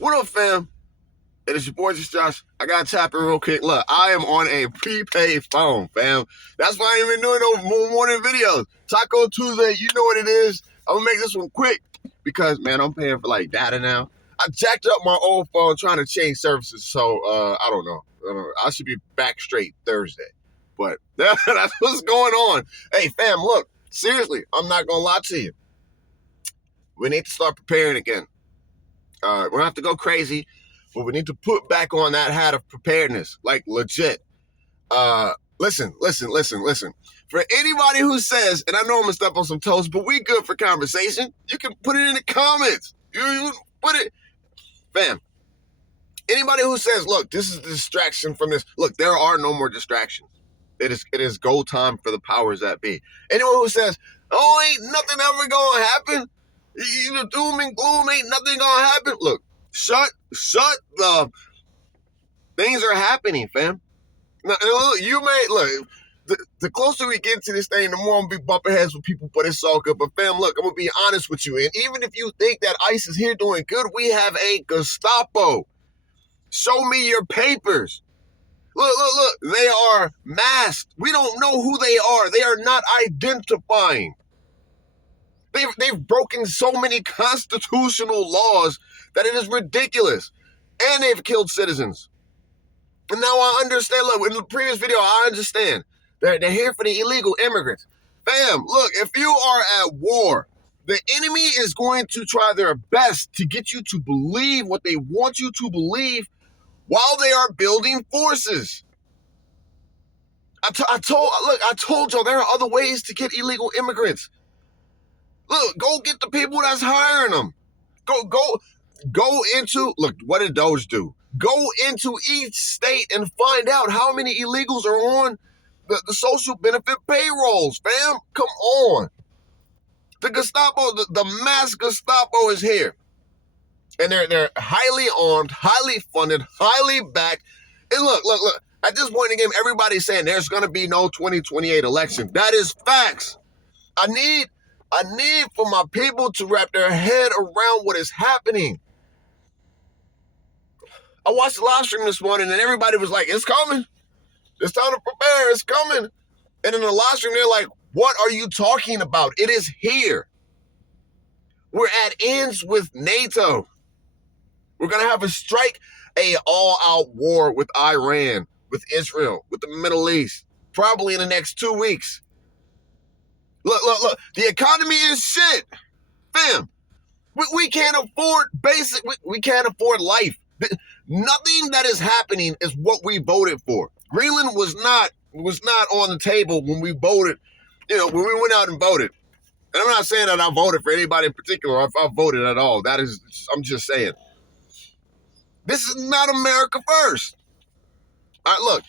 What up, fam? It is your boy, just Josh. I gotta tap in real quick. Look, I am on a prepaid phone, fam. That's why I ain't been doing no morning videos. Taco Tuesday, you know what it is. I'm gonna make this one quick because, man, I'm paying for like data now. I jacked up my old phone trying to change services, so I don't know. I should be back straight Thursday. But that's what's going on. Hey, fam, look, seriously, I'm not gonna lie to you. We need to start preparing again. We don't have to go crazy, but we need to put back on that hat of preparedness, like legit. Listen. For anybody who says, and I know I'm gonna step on some toes, but we good for conversation. You can put it in the comments. You put it, fam. Anybody who says, look, this is a distraction from this. Look, there are no more distractions. It is go time for the powers that be. Anyone who says, oh, ain't nothing ever gonna happen, doom and gloom, ain't nothing gonna happen. Look, shut the, things are happening, fam. Now, look, you may, look, the closer we get to this thing, the more I'm gonna be bumping heads with people, but it's all good. But fam, look, I'm gonna be honest with you. And even if you think that ICE is here doing good, we have a Gestapo. Show me your papers. Look. They are masked. We don't know who they are. They are not identifying. They've broken so many constitutional laws that it is ridiculous. And they've killed citizens. And now I understand. Look, in the previous video, I understand. They're here for the illegal immigrants. Fam, look, if you are at war, the enemy is going to try their best to get you to believe what they want you to believe while they are building forces. I told y'all there are other ways to get illegal immigrants. Look, go get the people that's hiring them. Go into, look, what did Doge do? Go into each state and find out how many illegals are on the social benefit payrolls, fam. Come on. The Gestapo, the mass Gestapo is here. And they're highly armed, highly funded, highly backed. And look. At this point in the game, everybody's saying there's going to be no 2028 election. That is facts. I need for my people to wrap their head around what is happening. I watched the live stream this morning and everybody was like, it's coming. It's time to prepare. It's coming. And in the live stream, they're like, what are you talking about? It is here. We're at ends with NATO. We're going to have a strike, a all-out war with Iran, with Israel, with the Middle East, probably in the next 2 weeks. Look. The economy is shit. Fam, we can't afford basic, we can't afford life. Nothing that is happening is what we voted for. Greenland was not on the table when we voted, when we went out and voted. And I'm not saying that I voted for anybody in particular, or if I voted at all. I'm just saying. This is not America first. All right, look.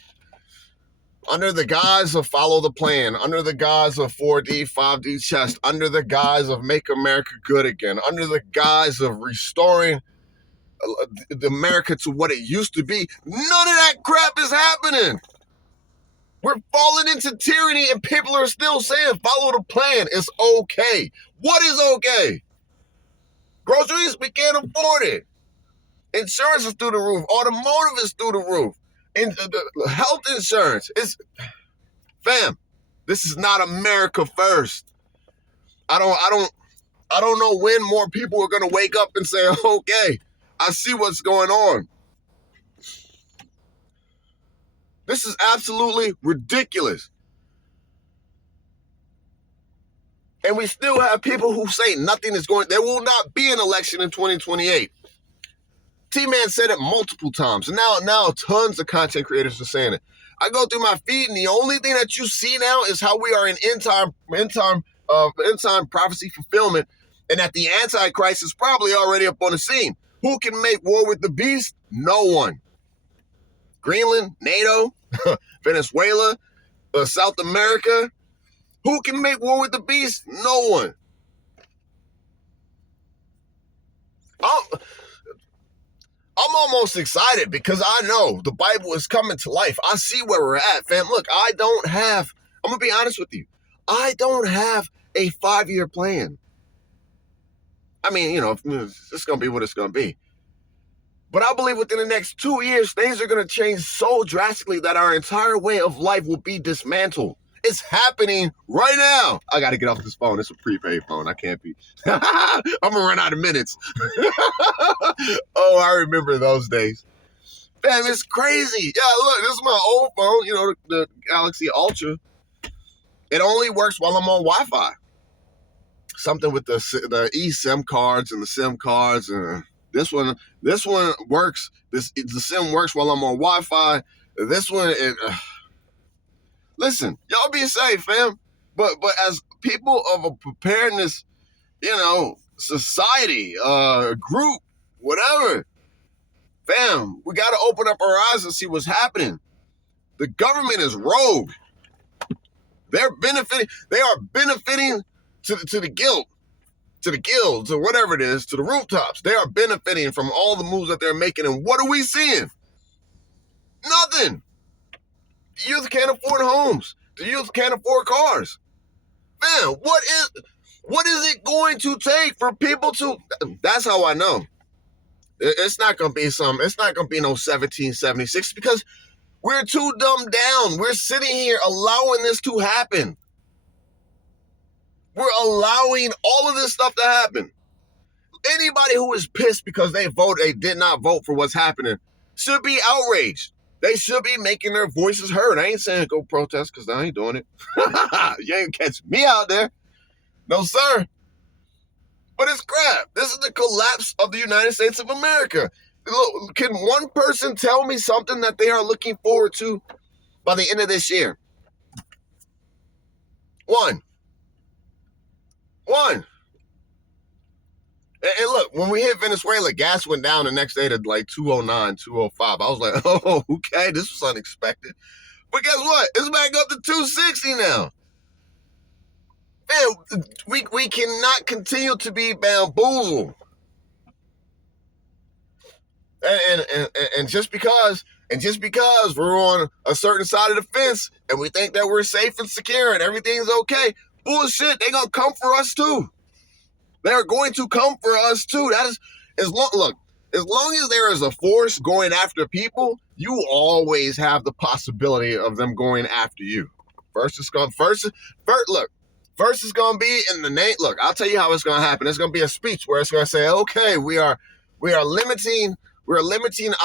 Under the guise of follow the plan, under the guise of 4D, 5D chest, under the guise of make America good again, under the guise of restoring America to what it used to be, none of that crap is happening. We're falling into tyranny and people are still saying follow the plan. It's okay. What is okay? Groceries, we can't afford it. Insurance is through the roof. Automotive is through the roof. And the health insurance is, fam, this is not America first. I don't know when more people are going to wake up and say, okay, I see what's going on. This is absolutely ridiculous. And we still have people who say there will not be an election in 2028. T-Man said it multiple times. And now tons of content creators are saying it. I go through my feed, and the only thing that you see now is how we are in end time prophecy fulfillment, and that the Antichrist is probably already up on the scene. Who can make war with the beast? No one. Greenland, NATO, Venezuela, South America. Who can make war with the beast? No one. I'm almost excited because I know the Bible is coming to life. I see where we're at, fam. Look, I'm going to be honest with you. I don't have a 5-year plan. I mean, it's going to be what it's going to be. But I believe within the next 2 years, things are going to change so drastically that our entire way of life will be dismantled. It's happening right now. I got to get off this phone. It's a prepaid phone. I can't be. I'm going to run out of minutes. Oh, I remember those days. Man, it's crazy. Yeah, look, this is my old phone, you know, the Galaxy Ultra. It only works while I'm on Wi-Fi. Something with the eSIM cards and the SIM cards. And this one works. The SIM works while I'm on Wi-Fi. This one, listen, y'all be safe, fam. But as people of a preparedness, you know, society, group, whatever, fam, we got to open up our eyes and see what's happening. The government is rogue. They are benefiting to the guild, to the guilds, or whatever it is, to the rooftops. They are benefiting from all the moves that they're making. And what are we seeing? Nothing. The youth can't afford homes. The youth can't afford cars. Man, what is it going to take for people to? That's how I know. It's not going to be no 1776 because we're too dumbed down. We're sitting here allowing this to happen. We're allowing all of this stuff to happen. Anybody who is pissed because they did not vote for what's happening, should be outraged. They should be making their voices heard. I ain't saying go protest because I ain't doing it. You ain't catch me out there. No, sir. But it's crap. This is the collapse of the United States of America. Look, can one person tell me something that they are looking forward to by the end of this year? One. And look, when we hit Venezuela, gas went down the next day to like 209, 205. I was like, oh, okay, this was unexpected. But guess what? It's back up to 260 now. Man, we cannot continue to be bamboozled. And just because we're on a certain side of the fence and we think that we're safe and secure and everything's okay, bullshit, they're gonna come for us too. They're going to come for us too. That is, as long as there is a force going after people, you always have the possibility of them going after you. First is gonna be in the name. Look, I'll tell you how it's gonna happen. It's gonna be a speech where it's gonna say, okay, we are limiting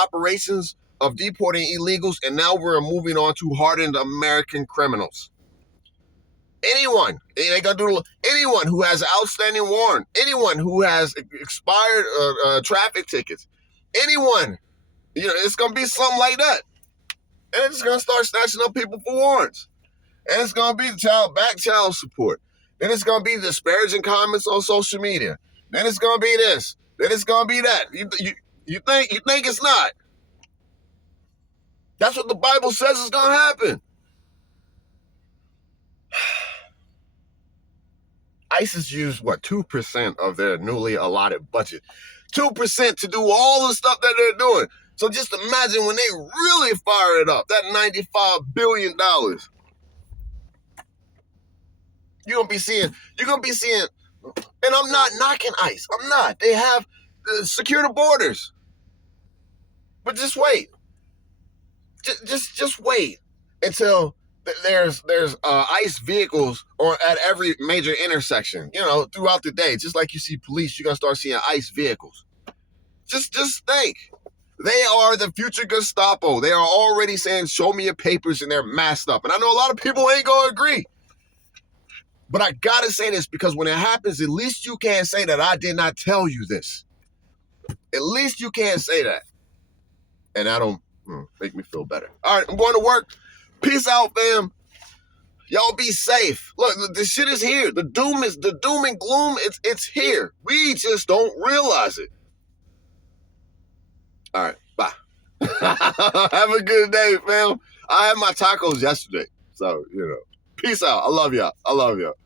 operations of deporting illegals, and now we're moving on to hardened American criminals. Anyone who has outstanding warrant, anyone who has expired traffic tickets, anyone, it's gonna be something like that, and it's gonna start snatching up people for warrants, and it's gonna be child support, then it's gonna be disparaging comments on social media, then it's gonna be this, then it's gonna be that. You think it's not? That's what the Bible says is gonna happen. ISIS used, 2% of their newly allotted budget. 2% to do all the stuff that they're doing. So just imagine when they really fire it up, that $95 billion. You're going to be seeing, and I'm not knocking ICE. I'm not. They have secure the borders. But just wait. Just wait until there's ICE vehicles at every major intersection, throughout the day. Just like you see police, you're going to start seeing ICE vehicles. Just think. They are the future Gestapo. They are already saying, show me your papers, and they're masked up. And I know a lot of people ain't going to agree. But I got to say this, because when it happens, at least you can't say that I did not tell you this. At least you can't say that. And that'll make me feel better. All right, I'm going to work. Peace out, fam. Y'all be safe. Look, the shit is here. The doom and gloom. It's here. We just don't realize it. All right, bye. Have a good day, fam. I had my tacos yesterday, so peace out. I love y'all.